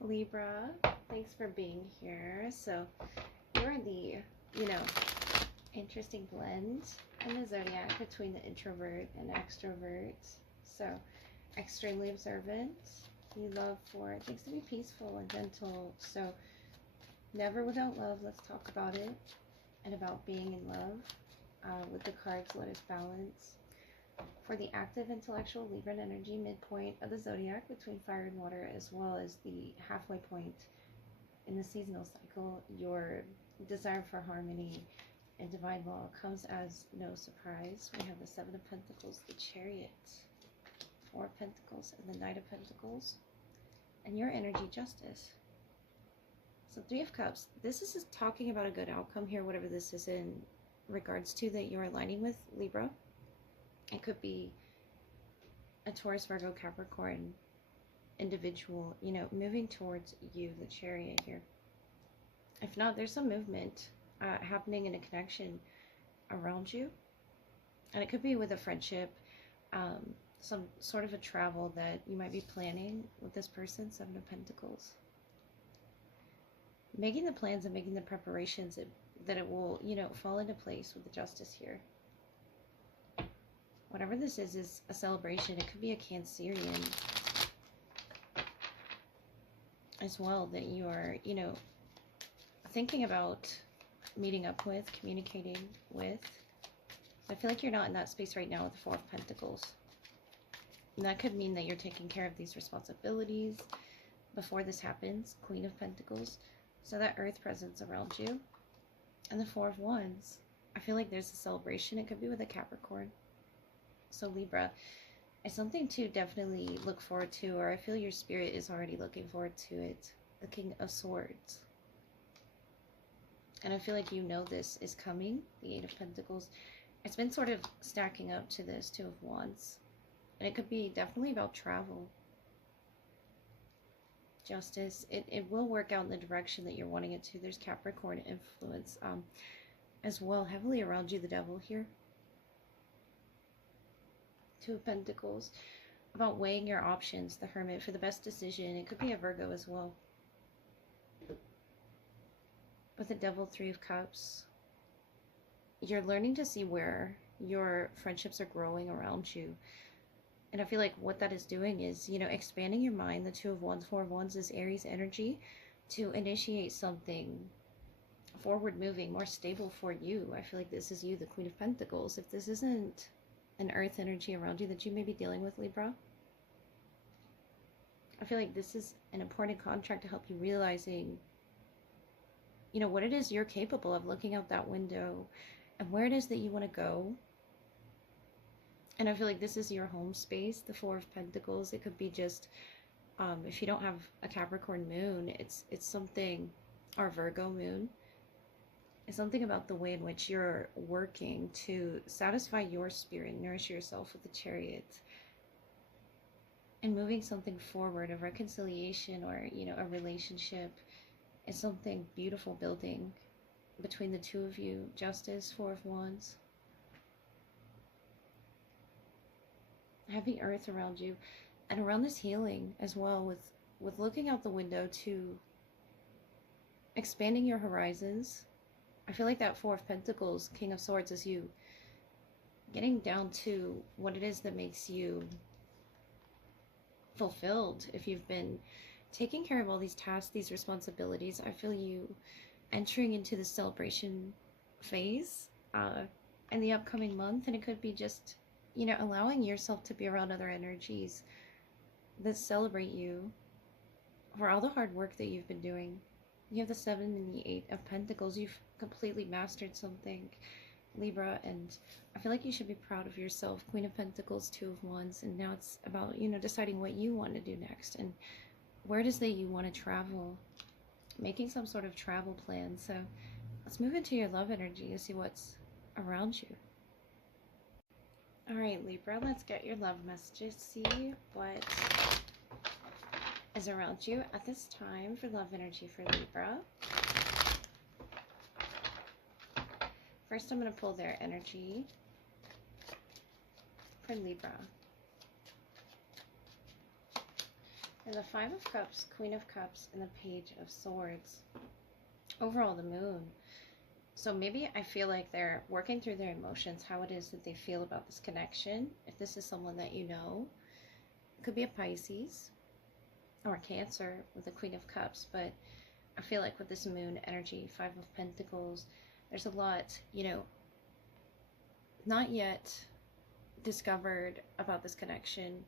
Libra, thanks for being here. So you're the, interesting blend in the zodiac between the introvert and extrovert. So extremely observant. You love for things to be peaceful and gentle. So never without love. Let's talk about it and about being in love. With the cards, let us balance. For the active intellectual Libra energy, midpoint of the zodiac between fire and water, as well as the halfway point in the seasonal cycle, your desire for harmony and divine law comes as no surprise. We have the Seven of Pentacles, the Chariot, Four of Pentacles, and the Knight of Pentacles, and your energy, Justice. So Three of Cups, this is talking about a good outcome here, whatever this is in regards to that you're aligning with, Libra. It could be a Taurus, Virgo, Capricorn individual, moving towards you, the Chariot here. If not, there's some movement happening in a connection around you. And it could be with a friendship, some sort of a travel that you might be planning with this person, Seven of Pentacles. Making the plans and making the preparations that it will, fall into place with the Justice here. Whatever this is a celebration. It could be a Cancerian as well that you are, thinking about meeting up with, communicating with. I feel like you're not in that space right now with the Four of Pentacles. And that could mean that you're taking care of these responsibilities before this happens, Queen of Pentacles. So that Earth presence around you. And the Four of Wands. I feel like there's a celebration. It could be with a Capricorn. So Libra, it's something to definitely look forward to, or I feel your spirit is already looking forward to it. The King of Swords. And I feel like this is coming, the Eight of Pentacles. It's been sort of stacking up to this Two of Wands. And it could be definitely about travel. Justice, it will work out in the direction that you're wanting it to. There's Capricorn influence as well, heavily around you, the Devil here. Two of Pentacles, about weighing your options, the Hermit, for the best decision. It could be a Virgo as well. With the Devil, Three of Cups, you're learning to see where your friendships are growing around you. And I feel like what that is doing is, expanding your mind. The Two of Wands, Four of Wands is Aries energy to initiate something forward moving, more stable for you. I feel like this is you, the Queen of Pentacles. If this isn't an earth energy around you that you may be dealing with, Libra, I feel like this is an important contract to help you realizing, what it is you're capable of, looking out that window and where it is that you want to go. And I feel like this is your home space, the Four of Pentacles. It could be just, if you don't have a Capricorn moon, it's something, or Virgo moon. It's something about the way in which you're working to satisfy your spirit, nourish yourself with the Chariot, and moving something forward, a reconciliation or, a relationship. Is something beautiful building between the two of you. Justice, Four of Wands. Having Earth around you and around this healing as well, with looking out the window to expanding your horizons. I feel like that Four of Pentacles, King of Swords, is you getting down to what it is that makes you fulfilled. If you've been taking care of all these tasks, these responsibilities, I feel you entering into the celebration phase in the upcoming month. And it could be just, allowing yourself to be around other energies that celebrate you for all the hard work that you've been doing. You have the Seven and the Eight of Pentacles. You've completely mastered something, Libra, and I feel like you should be proud of yourself. Queen of Pentacles, Two of Wands, and now it's about, deciding what you want to do next and where it is that you want to travel, making some sort of travel plan. So let's move into your love energy to see what's around you. All right, Libra, let's get your love messages, see what is around you at this time for love energy for Libra. First, I'm going to pull their energy for Libra. And the Five of Cups, Queen of Cups, and the Page of Swords. Overall, the Moon. So maybe I feel like they're working through their emotions, how it is that they feel about this connection. If this is someone that you know, it could be a Pisces or a Cancer with the Queen of Cups. But I feel like with this Moon energy, Five of Pentacles, there's a lot, you know, not yet discovered about this connection.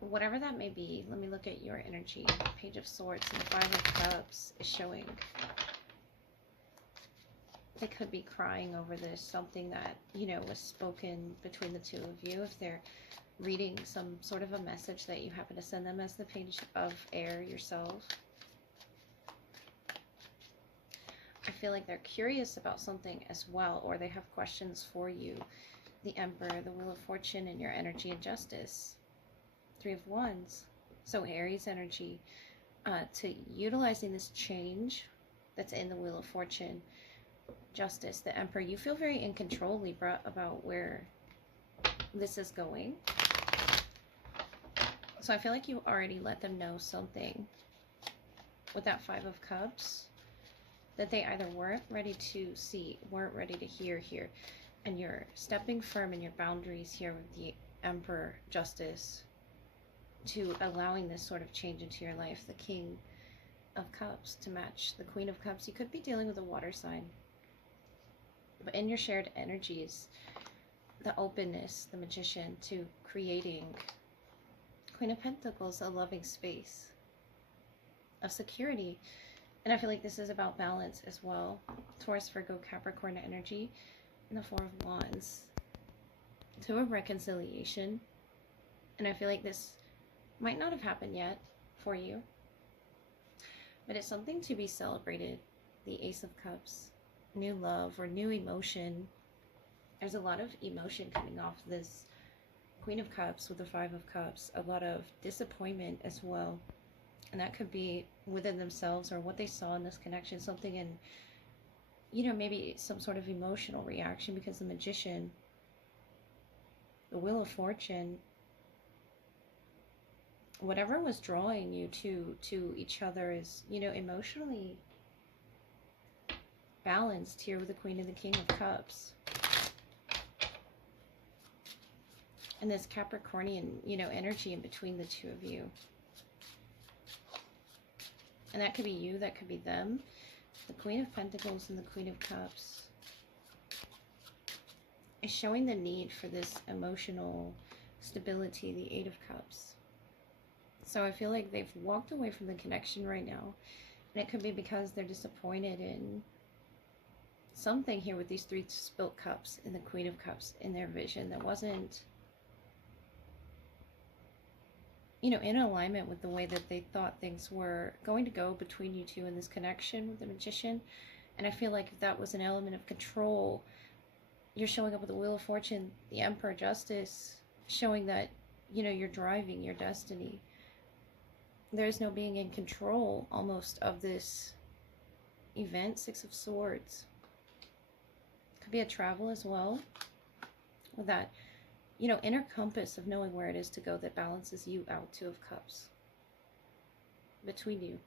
Whatever that may be, let me look at your energy. Page of Swords and Five of Cups is showing. They could be crying over this, something that, you know, was spoken between the two of you. If they're reading some sort of a message that you happen to send them as the Page of Air yourself. I feel like they're curious about something as well, or they have questions for you. The Emperor, the Wheel of Fortune, and your energy and Justice. Three of Wands. So Aries energy, to utilizing this change that's in the Wheel of Fortune. Justice, the Emperor. You feel very in control, Libra, about where this is going. So I feel like you already let them know something with that Five of Cups that they either weren't ready to see, weren't ready to hear here. And you're stepping firm in your boundaries here with the Emperor, Justice, to allowing this sort of change into your life. The King of Cups to match the Queen of Cups. You could be dealing with a water sign. But in your shared energies, the openness, the Magician, to creating Queen of Pentacles, a loving space of security. And I feel like this is about balance as well. Taurus, Virgo, Capricorn energy. And the Four of Wands. To a reconciliation. And I feel like this might not have happened yet for you. But it's something to be celebrated. The Ace of Cups. New love or new emotion. There's a lot of emotion coming off this Queen of Cups with the Five of Cups. A lot of disappointment as well. And that could be within themselves or what they saw in this connection. Something in, you know, maybe some sort of emotional reaction, because the Magician, the Wheel of Fortune, whatever was drawing you to each other is, you know, emotionally balanced here with the Queen and the King of Cups. And this Capricornian, you know, energy in between the two of you. And that could be you, that could be them. The Queen of Pentacles and the Queen of Cups is showing the need for this emotional stability, the Eight of Cups. So I feel like they've walked away from the connection right now. And it could be because they're disappointed in something here with these three spilt cups and the Queen of Cups in their vision that wasn't, you know, in alignment with the way that they thought things were going to go between you two in this connection with the Magician. And I feel like if that was an element of control, you're showing up with the Wheel of Fortune, the Emperor, Justice, showing that, you know, you're driving your destiny. There's no being in control almost of this event. Six of Swords. Could be a travel as well with that, you know, inner compass of knowing where it is to go that balances you out. Two of Cups between you.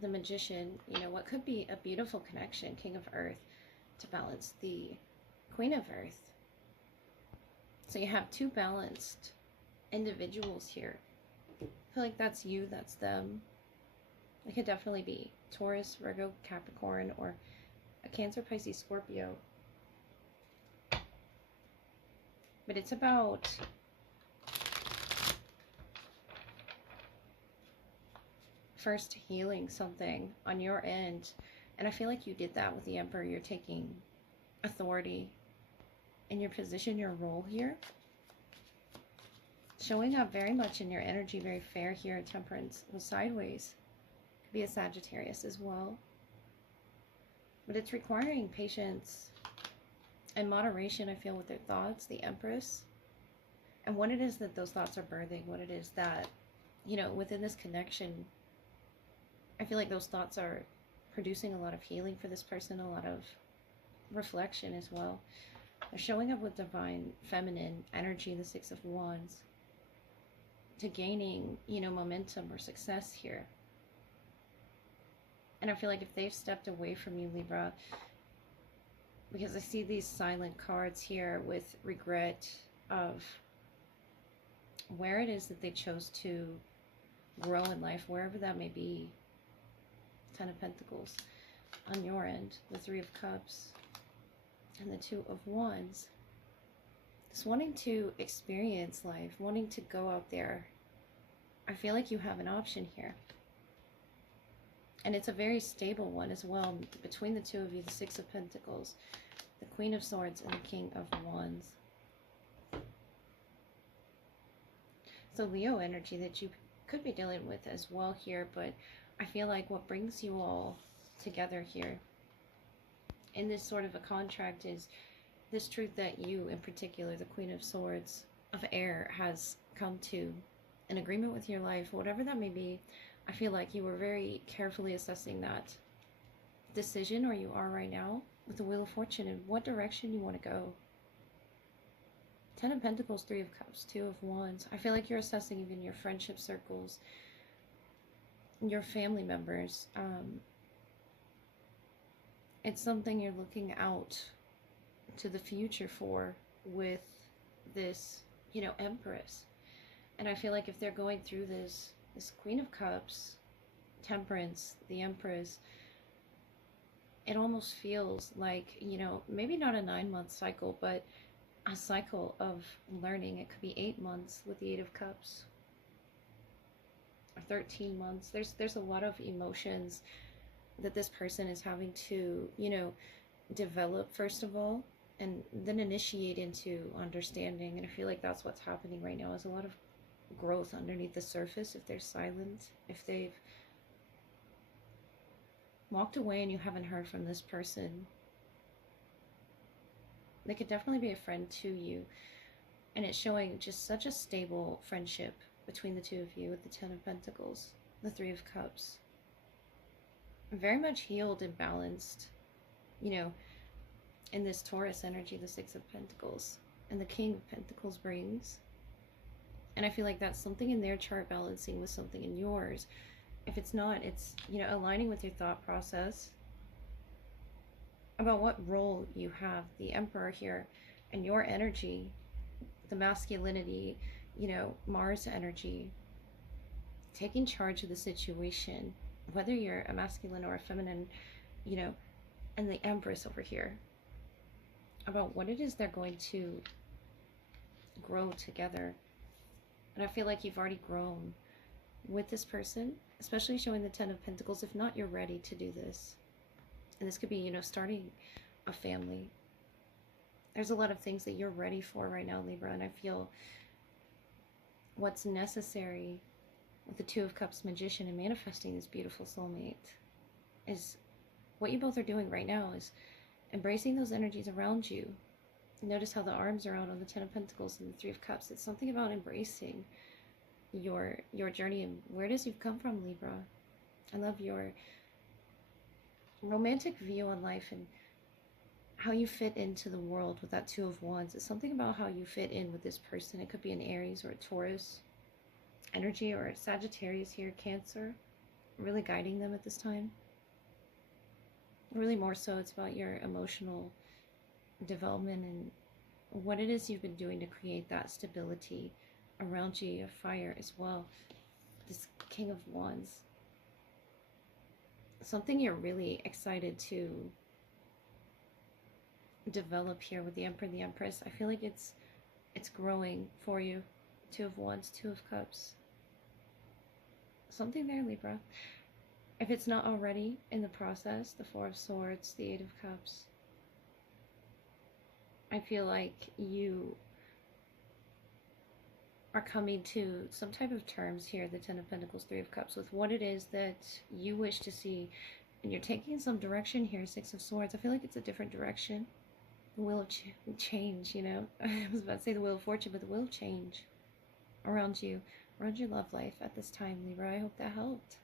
The Magician, you know, what could be a beautiful connection. King of Earth to balance the Queen of Earth. So you have two balanced individuals here. I feel like that's you, that's them. It could definitely be Taurus, Virgo, Capricorn, or a Cancer, Pisces, Scorpio. But it's about first healing something on your end. And I feel like you did that with the Emperor. You're taking authority in your position, your role here. Showing up very much in your energy, very fair here. Temperance was sideways. Could be a Sagittarius as well. But it's requiring patience and moderation, I feel, with their thoughts, the Empress. And what it is that those thoughts are birthing, what it is that, you know, within this connection, I feel like those thoughts are producing a lot of healing for this person, a lot of reflection as well. They're showing up with divine feminine energy, the Six of Wands. to gaining, you know, momentum or success here. And I feel like if they've stepped away from you, Libra, because I see these silent cards here with regret of where it is that they chose to grow in life, wherever that may be. Ten of Pentacles on your end, the Three of Cups, and the Two of Wands. Just wanting to experience life, wanting to go out there. I feel like you have an option here. And it's a very stable one as well. Between the two of you, the Six of Pentacles, the Queen of Swords, and the King of Wands. So Leo energy that you could be dealing with as well here, but I feel like what brings you all together here in this sort of a contract is this truth that you, in particular, the Queen of Swords of Air, has come to an agreement with your life, whatever that may be. I feel like you were very carefully assessing that decision, or you are right now, with the Wheel of Fortune, and what direction you want to go. Ten of Pentacles, Three of Cups, Two of Wands. I feel like you're assessing even your friendship circles, your family members. It's something you're looking out to the future for with this, you know, Empress. And I feel like if they're going through this Queen of Cups, Temperance, the Empress, it almost feels like, you know, maybe not a 9-month cycle, but a cycle of learning. It could be 8 months with the Eight of Cups, or 13 months. There's a lot of emotions that this person is having to, you know, develop first of all, and then initiate into understanding. And I feel like that's what's happening right now, is a lot of growth underneath the surface. If they're silent, if they've walked away and you haven't heard from this person, they could definitely be a friend to you. And it's showing just such a stable friendship between the two of you with the Ten of Pentacles, the Three of Cups. Very much healed and balanced, you know, in this Taurus energy, the Six of Pentacles, and the King of Pentacles brings. And I feel like that's something in their chart balancing with something in yours. If it's not, it's, you know, aligning with your thought process about what role you have. The Emperor here, and your energy, the masculinity, you know, Mars energy, taking charge of the situation, whether you're a masculine or a feminine, you know, and the Empress over here, about what it is they're going to grow together. And I feel like you've already grown with this person, especially showing the Ten of Pentacles. If not, you're ready to do this. And this could be, you know, starting a family. There's a lot of things that you're ready for right now, Libra. And I feel what's necessary with the Two of Cups, Magician, and manifesting this beautiful soulmate is what you both are doing right now, is embracing those energies around you. Notice how the arms are out on the Ten of Pentacles and the Three of Cups. It's something about embracing your journey and where it is you've come from, Libra. I love your romantic view on life and how you fit into the world with that Two of Wands. It's something about how you fit in with this person. It could be an Aries or a Taurus energy, or a Sagittarius here, Cancer. Really guiding them at this time. Really more so, it's about your emotional development and what it is you've been doing to create that stability around you. Of fire as well, this King of Wands. Something you're really excited to develop here with the Emperor and the Empress. I feel like it's growing for you. Two of Wands, Two of Cups. Something there, Libra. If it's not already in the process, the Four of Swords, the Eight of Cups. I feel like you are coming to some type of terms here, the Ten of Pentacles, Three of Cups, with what it is that you wish to see. And you're taking some direction here, Six of Swords. I feel like it's a different direction. The wheel of change, you know. I was about to say the Wheel of Fortune, but the wheel of change around you, around your love life at this time, Libra. I hope that helped.